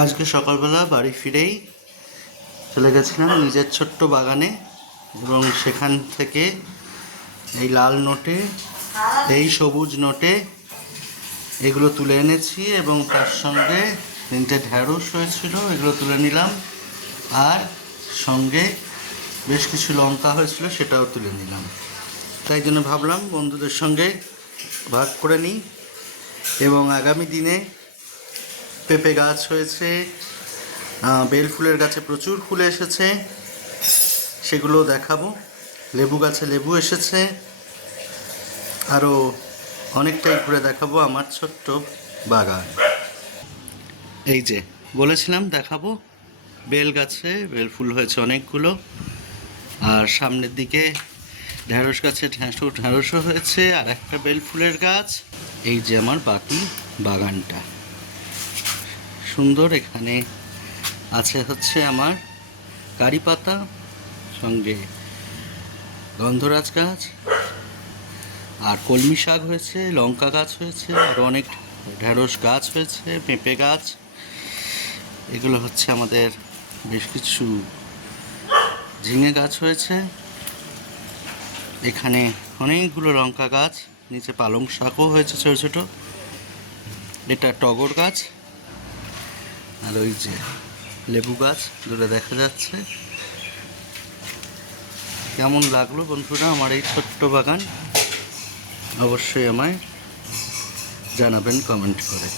আজকে সকালবেলা বাড়ি ফিরেই চলে গেছিলাম নিজের ছোট্ট বাগানে এবং সেখান থেকে এই লাল নোটে, এই সবুজ নোটে এগুলো তুলে এনেছি এবং তার সঙ্গে তিনটে ঢ্যাঁড়স হয়েছিল, এগুলো তুলে নিলাম। আর সঙ্গে বেশ কিছু লঙ্কা হয়েছিল, সেটাও তুলে নিলাম। তাই জন্য ভাবলাম বন্ধুদের সঙ্গে ভাগ করে নিই এবং আগামী দিনে পেঁপে গাছ হয়েছে বেল ফুলের গাছে প্রচুর ফুল এসেছে, সেগুলো দেখাবো। লেবু গাছে লেবু এসেছে আরও অনেকটাই ঘুরে দেখাবো আমার ছোট্ট বাগান। এই যে, বলেছিলাম দেখাবো, বেল গাছে বেল ফুল হয়েছে অনেকগুলো, আর সামনের দিকে ঢ্যাঁড়স গাছে ঢ্যাঁড়স ঢ্যাঁড়সও হয়েছে, আর একটা বেল ফুলের গাছ। এই যে আমার বাকি বাগানটা। সুন্দর। এখানে আছে হচ্ছে আমার কারি পাতা, সঙ্গে গন্ধরাজ গাছ, আর কলমি শাক হয়েছে, লঙ্কা গাছ হয়েছে, আর অনেক ঢেঁড়স গাছ হয়েছে, পেঁপে গাছ। এগুলো হচ্ছে আমাদের বেশ কিছু ঝিঙে গাছ হয়েছে। এখানে অনেকগুলো লঙ্কা গাছ, নিচে পালং শাকও হয়েছে ছোটো ছোটো। এটা টগর গাছ। আর ওই যে লেবু গাছ দূরে দেখা যাচ্ছে। কেমন লাগল বন্ধুরা আমার এই ছোট্ট বাগান? অবশ্যই আমায় জানাবেন কমেন্ট করে।